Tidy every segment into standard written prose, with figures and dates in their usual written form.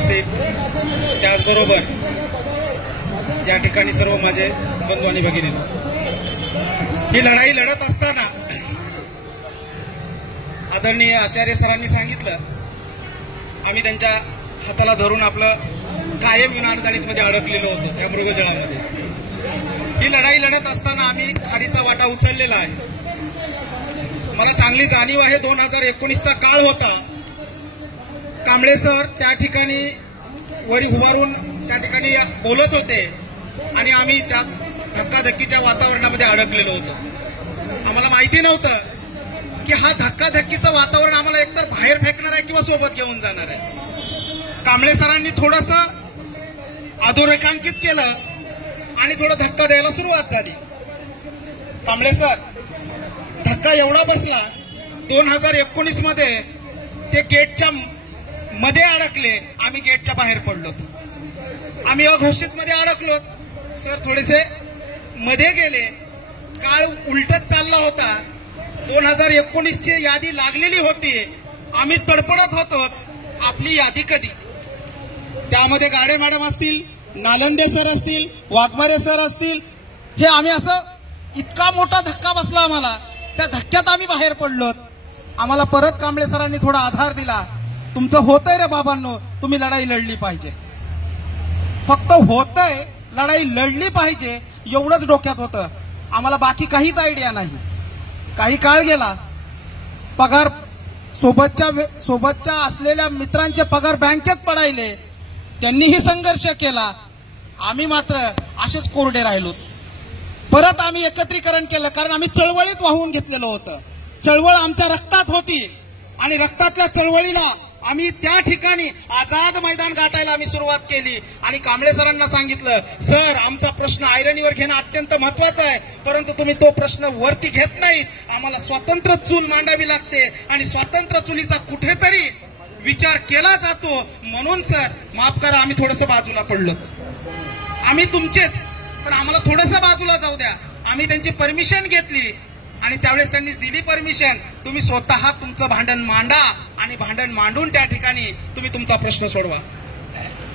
असतील, त्याचबरोबर या ठिकाणी सर्व माझे बंधू आणि भगिनी, ही लढाई लढत असताना आदरणीय आचार्य सरांनी सांगितलं, आम्ही त्यांच्या हाताला धरून आपलं कायम विनाअडचणीमध्ये अडकलेलो होतो त्या मृगजळामध्ये. ही लढाई लढत असताना आम्ही खारीचा वाटा उचललेला आहे. मला चांगली जाणीव आहे, 2019चा काळ होता. कांबळे सर त्या ठिकाणी वरी उभारून त्या ठिकाणी बोलत होते आणि आम्ही त्या धक्काधक्कीच्या वातावरणामध्ये अडकलेलो होतो. आम्हाला माहिती नव्हतं की हा धक्काधक्कीचं वातावरण आम्हाला एकतर बाहेर फेकणार आहे किंवा सोबत घेऊन जाणार आहे. कांबळे सरांनी थोडंसं अधोरेखांकित केलं आणि थोडा धक्का द्यायला सुरुवात झाली. कांबळे सर, धक्का एवढा बसला 2019 मध्ये ते गेटच्या मध्ये अडकले, आम्ही गेटच्या बाहेर पडलो. आम्ही अघोषित मध्ये अडकलो. सर थोडेसे मध्ये गेले, काळ उलटत चालला होता. 2019ची यादी लागलेली होती, आम्ही तडपडत होतो आपली यादी कधी. त्यामध्ये गाडे मॅडम असतील, नालंदे सर असतील, वाघमारे सर असतील, हे आम्ही असं इतका मोठा धक्का बसला आम्हाला, त्या धक्क्यात आम्ही बाहेर पडलो. आम्हाला परत कांबळे सरांनी थोडा आधार दिला. तुमचं होतंय रे बाबांनो, तुम्ही लढाई लढली पाहिजे. फक्त होतंय, लढाई लढली पाहिजे एवढंच डोक्यात होतं. आम्हाला बाकी काहीच आयडिया नाही. काही काळ गेला, पगार सोबतच्या असलेल्या मित्रांचे पगार बँकेत पडायले, त्यांनीही संघर्ष केला. आम्ही मात्र असेच कोरडे राहिलो. परत आम्ही एकत्रीकरण केलं, कारण आम्ही चळवळीत वाहून घेतलेलं होतं. चळवळ आमच्या रक्तात होती आणि रक्तातल्या चळवळीला आम्ही त्या ठिकाणी आझाद मैदान गाठायला आम्ही सुरुवात केली. आणि कांबळे सरांना सांगितलं, सर आमचा प्रश्न ऐरणीवर घेणं अत्यंत महत्वाचा आहे, परंतु तुम्ही तो प्रश्न वरती घेत नाहीत. आम्हाला स्वतंत्र चूल मांडावी लागते आणि स्वतंत्र चुलीचा कुठेतरी विचार केला जातो. म्हणून सर माफ करा, आम्ही थोडंसं बाजूला पडलो. आम्ही तुमचेच, पण आम्हाला थोडंसं बाजूला जाऊ द्या. आम्ही त्यांची परमिशन घेतली आणि त्यावेळेस त्यांनी दिली परमिशन. तुम्ही स्वतः तुमचं भांडण मांडा आणि भांडण मांडून त्या ठिकाणी तुम्ही तुमचा प्रश्न सोडवा.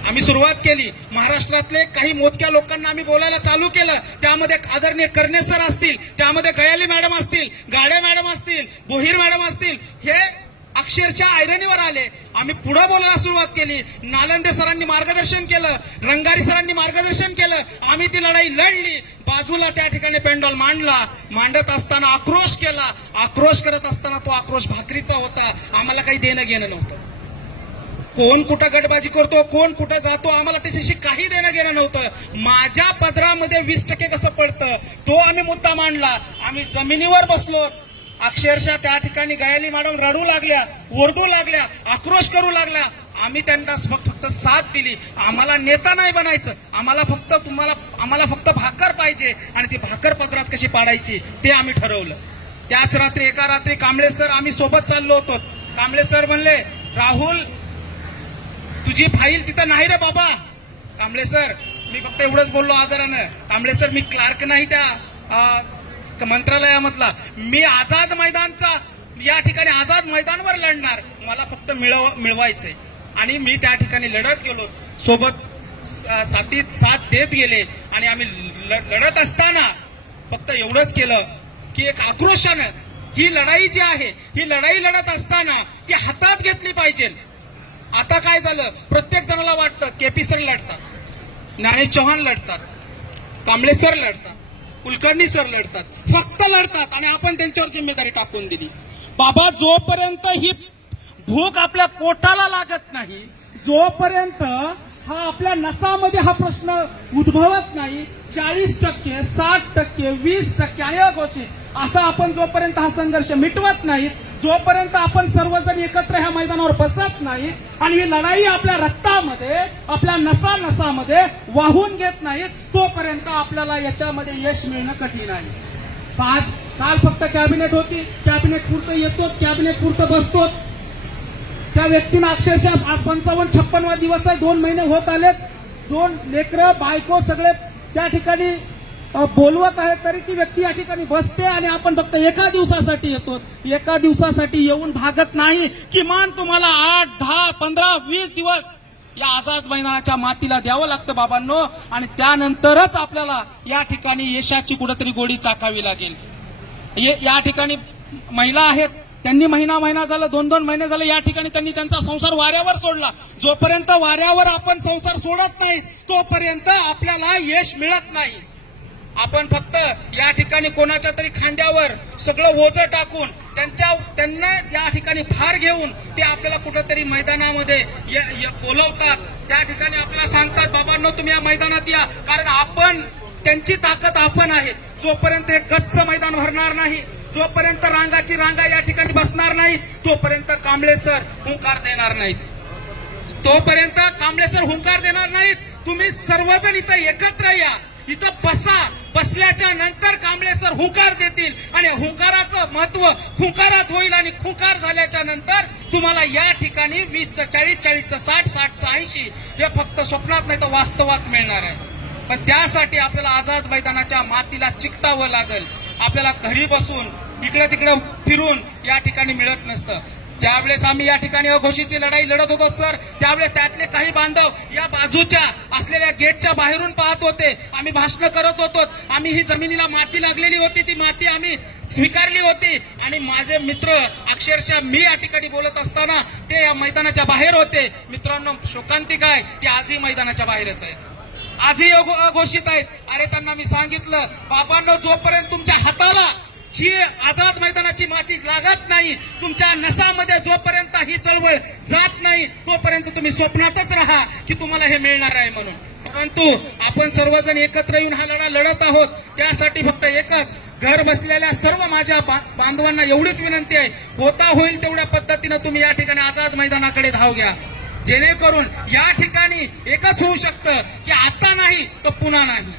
आम्ही सुरुवात केली. महाराष्ट्रातले काही मोजक्या लोकांना आम्ही बोलायला चालू केलं. त्यामध्ये आदरणीय कर्णे सर असतील, त्यामध्ये गयाली मॅडम असतील, गाडे मॅडम असतील, बोहीर मॅडम असतील, हे अक्षरशः ऐरणीवर आले. आम्ही पुढे बोलायला सुरुवात केली. नालंदे सरांनी मार्गदर्शन केलं, रंगारी सरांनी मार्गदर्शन केलं. आम्ही ती लढाई लढली. बाजूला त्या ठिकाणी पेंडॉल मांडला. मांडत असताना आक्रोश केला. आक्रोश करत असताना तो आक्रोश भाकरीचा होता. आम्हाला काही देणं घेणं नव्हतं. कोण कुठं गटबाजी करतो, कोण कुठं जातो, आम्हाला त्याच्याशी काही देणं घेणं नव्हतं. माझ्या पदरामध्ये 20% कसं पडतं तो आम्ही मुद्दा मांडला. आम्ही जमिनीवर बसलो. अक्षरशः त्या ठिकाणी गयाली मॅडम रडू लागल्या, ओरडू लागल्या, आक्रोश करू लागल्या. आम्ही त्यांना फक्त साथ दिली. आम्हाला नेता नाही बनायचं, आम्हाला फक्त भाकर पाहिजे आणि ती भाकर पदरात कशी पाडायची ते आम्ही ठरवलं. त्याच रात्री एका रात्री कांबळे सर आम्ही सोबत चाललो होतो. कांबळे सर म्हणले, राहुल तुझी फाईल तिथं नाही रे बाबा. कांबळे सर, मी फक्त एवढंच बोललो आदरानं, कांबळे सर मी क्लार्क नाही त्या मंत्रालयामधला, मी आझाद मैदानचा या ठिकाणी आझाद मैदानवर लढणार, मला फक्त मिळवायचंय. आणि मी त्या ठिकाणी लढत गेलो. सोबत साथ देत गेले आणि आम्ही लढत असताना फक्त एवढंच केलं की एक आक्रोशानं ही लढाई जी आहे, ही लढाई लढत असताना ती हातात घेतली पाहिजे. आता काय झालं, प्रत्येक जणाला वाटतं केपी सर लढतात, ज्ञानेश चव्हाण लढतात, कांबळे सर लढतात, कुलकर्णी सर लढतात, फक्त लढतात आणि आपण त्यांच्यावर जिम्मेदारी टाकून दिली. बाबा जोपर्यंत ही भूक आपल्या पोटाला लागत नाही, जोपर्यंत हा आपल्या नसामध्ये हा प्रश्न उद्भवत नाही, 40%, 60%, 20% आणि अघोषित असा आपण जोपर्यंत हा संघर्ष मिटवत नाही, जोपर्यंत आपण सर्वजण एकत्र ह्या मैदानावर बसत नाही आणि ही लढाई आपल्या रक्तामध्ये, आपल्या नसामध्ये वाहून घेत नाही, तोपर्यंत आपल्याला याच्यामध्ये यश मिळणं कठीण आहे. काल फक्त कॅबिनेट होती, कॅबिनेट पुरतं येतो, कॅबिनेट पुरतं बसतो. त्या व्यक्तीनं अक्षरशः आज 55-56 दिवस आहे, 2 महिने होत आलेत. 2 लेकरं बायको सगळे त्या ठिकाणी बोलवत आहेत, तरी ती व्यक्ती या ठिकाणी बसते आणि आपण फक्त एका दिवसासाठी येतो. एका दिवसासाठी येऊन भागत नाही. किमान तुम्हाला 8, 10, 15, 20 दिवस या आझाद मैदानाच्या मातीला द्यावं लागतं बाबांनो, आणि त्यानंतरच आपल्याला या ठिकाणी यशाची कुठेतरी गोडी चाकावी लागेल. या ठिकाणी महिला आहेत, त्यांनी महिना झालं, 2-2 महिने झाले या ठिकाणी त्यांनी त्यांचा संसार वाऱ्यावर सोडला. जोपर्यंत वाऱ्यावर आपण संसार सोडत नाही तोपर्यंत आपल्याला यश मिळत नाही. आपण फक्त या ठिकाणी कोणाच्या तरी खांद्यावर सगळं ओझं टाकून त्यांना या ठिकाणी भार घेऊन ते आपल्याला कुठेतरी मैदानामध्ये बोलवतात. त्या ठिकाणी आपल्याला सांगतात बाबांनो तुम्ही या मैदानात या, कारण आपण त्यांची ताकद आपण आहे. जोपर्यंत हे गच्च मैदान भरणार नाही, जोपर्यंत रांगाची रांगा या ठिकाणी बसणार नाही, तोपर्यंत कांबळे सर हुंकार देणार नाहीत. तोपर्यंत कांबळे सर हुंकार देणार नाहीत. तुम्ही सर्वजण इथं एकत्र या, इथं बसा. बसल्याच्या नंतर कांबळे सर हुंकार देतील आणि हुंकाराचं महत्व खुंकारात होईल, आणि खुंकार झाल्याच्या नंतर तुम्हाला या ठिकाणी 20चं 40, 40चं 60, 60चं 80 हे फक्त स्वप्नात नाही तर वास्तवात मिळणार आहे. पण त्यासाठी आपल्याला आझाद मैदानाच्या मातीला चिकटावं लागेल. आपल्याला घरी बसून इकडे तिकडे फिरून या ठिकाणी मिळत नसतं. ज्यावेळेस आम्ही या ठिकाणी अघोषीची लढाई लढत होतो सर, त्यावेळेस त्यातले काही बांधव या बाजूच्या असलेल्या गेटच्या बाहेरून पाहत होते. आम्ही भाषण करत होतो. आम्ही ही जमिनीला माती लागलेली होती, ती माती आम्ही स्वीकारली होती. आणि माझे मित्र अक्षरशः मी या ठिकाणी बोलत असताना ते या मैदानाच्या बाहेर होते. मित्रांनो, शोकांतिक आहे की आजही मैदानाच्या बाहेरच आहेत, आजही अघोषित आहेत. अरे त्यांना मी सांगितलं बाबांनो, जोपर्यंत तुमच्या हाताला ही आझाद मैदानाची माती लागत नाही, तुमच्या नसामध्ये जोपर्यंत ही चळवळ जात नाही, तोपर्यंत तुम्ही स्वप्नातच राहा की तुम्हाला हे मिळणार आहे म्हणून. परंतु आपण सर्वजण एकत्र येऊन हा लढा लढत आहोत. त्यासाठी फक्त एकच, घर बसलेल्या सर्व माझ्या बांधवांना एवढीच विनंती आहे, होता होईल तेवढ्या पद्धतीनं तुम्ही या ठिकाणी आझाद मैदानाकडे धाव घ्या, जेणेकरून या ठिकाणी एकच होऊ शकतं की आता नाही तर पुन्हा नाही.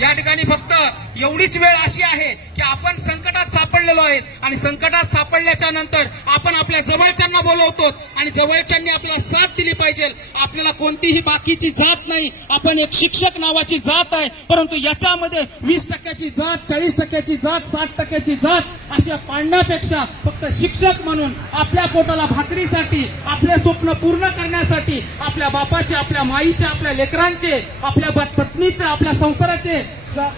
या ठिकाणी फक्त एवढीच वेळ अशी आहे की आपण संकटात सापडलेलो आहेत, आणि संकटात सापडल्याच्या नंतर आपण आपल्या जवळच्यांना बोलवतो आणि जवळच्यांनी आपल्याला साथ दिली पाहिजे. आपल्याला कोणतीही बाकीची जात नाही, आपण एक शिक्षक नावाची जात आहे, परंतु याच्यामध्ये 20% जात, 40% जात, 60% जात अशा पाडण्यापेक्षा फक्त शिक्षक म्हणून आपल्या पोटाला भाकरीसाठी, आपले स्वप्न पूर्ण करण्यासाठी, आपल्या बापाचे, आपल्या माईचे, आपल्या लेकरांचे, आपल्या पत्नीचे, आपल्या संसाराचे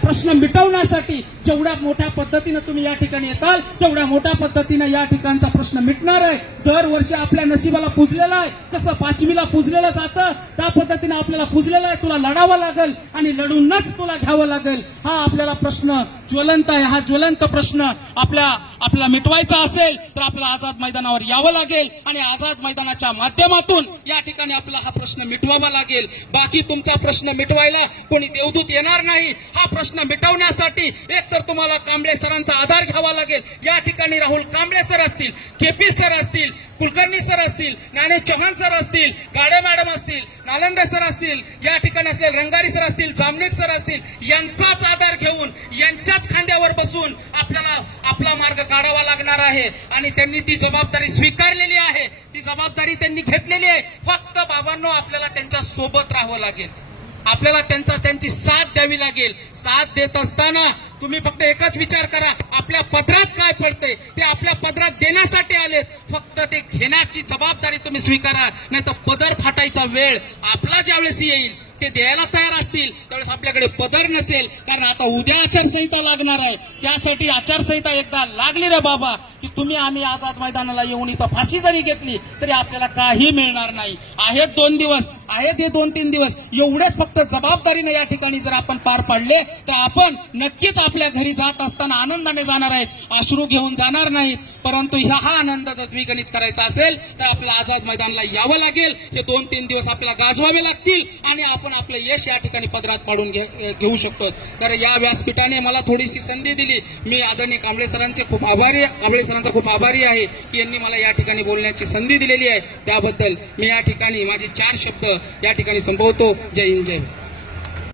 प्रश्न मिटवण्यासाठी जेवढ्या मोठ्या पद्धतीने तुम्ही या ठिकाणी येताल तेवढ्या मोठ्या पद्धतीने या ठिकाणचा प्रश्न मिटणार आहे. दरवर्षी आपल्या नशिबाला पुजलेला आहे, कसं 5वीला पुजलेलं जातं त्या पद्धतीने आपल्याला पुजलेला आहे. तुला लढावं लागेल आणि लढूनच तुला घ्यावं लागेल. हा आपल्याला प्रश्न ज्वलंत आहे. हा ज्वलंत प्रश्न आपल्याला मिटवायचा असेल तर आपल्याला आझाद मैदानावर यावं लागेल, आणि आझाद मैदानाच्या माध्यमातून या ठिकाणी आपल्याला हा प्रश्न मिटवावा लागेल. बाकी तुमचा प्रश्न मिटवायला कोणी देवदूत येणार नाही. हा प्रश्न मिटवण्यासाठी एक तर तुम्हाला कांबळे सरांचा आधार घ्यावा लागेल. या ठिकाणी राहुल कांबळे सर असतील, केपी सर असतील, कुलकर्णी सर असतील, ज्ञानेश चव्हाण सर असतील, गाडे मॅडम असतील, नालंदे सर असतील, या ठिकाणी असलेले रंगारी सर असतील, जामनेर सर असतील, यांचाच आधार घेऊन यांच्याच खांद्यावर बसून आपल्याला आपला मार्ग काढावा लागणार आहे. आणि त्यांनी ती जबाबदारी स्वीकारलेली आहे, ती जबाबदारी त्यांनी घेतलेली आहे. फक्त बाबांनो, आपल्याला त्यांच्या सोबत राहावं लागेल, आपल्याला त्यांची साथ द्यावी लागेल. साथ देत असताना तुम्ही फक्त एकच विचार करा, आपल्या पदरात काय पडते ते आपल्या पदरात देण्यासाठी आलेत. फक्त ते घेण्याची जबाबदारी तुम्ही स्वीकारा, नाही तर पदर फाटायचा वेळ आपला ज्यावेळेस येईल, ते द्यायला तयार असतील त्यावेळेस आपल्याकडे पदर नसेल. कारण आता उद्या आचारसंहिता लागणार आहे. त्यासाठी आचारसंहिता एकदा लागली रे बाबा की तुम्ही आम्ही आझाद मैदानाला येऊन इथं फाशी जरी घेतली तरी आपल्याला काही मिळणार नाही. आहेत 2 दिवस, आहेत हे 2-3 दिवस, एवढेच फक्त जबाबदारीने या ठिकाणी जर आपण पार पाडले तर आपण नक्कीच आपल्या घरी जात असताना आनंदाने जाणार आहेत, अश्रू घेऊन जाणार नाहीत. परंतु हा आनंद जर द्विगुणित करायचा असेल तर आपल्याला आझाद मैदानाला यावं लागेल. हे 2-3 दिवस आपल्याला गाजवावे लागतील आणि आपण आपले यश या ठिकाणी पदरात पाडून घेऊ शकतो. तर या व्यासपीठाने मला थोडीशी संधी दिली. मी आदरणीय कांबळे सरांचे खूप आभारी आहे की यांनी मला या ठिकाणी बोलण्याची संधी दिलेली आहे. त्याबद्दल मी या ठिकाणी माझे 4 शब्द या ठिकाणी संपवतो. जय हिंद, जय.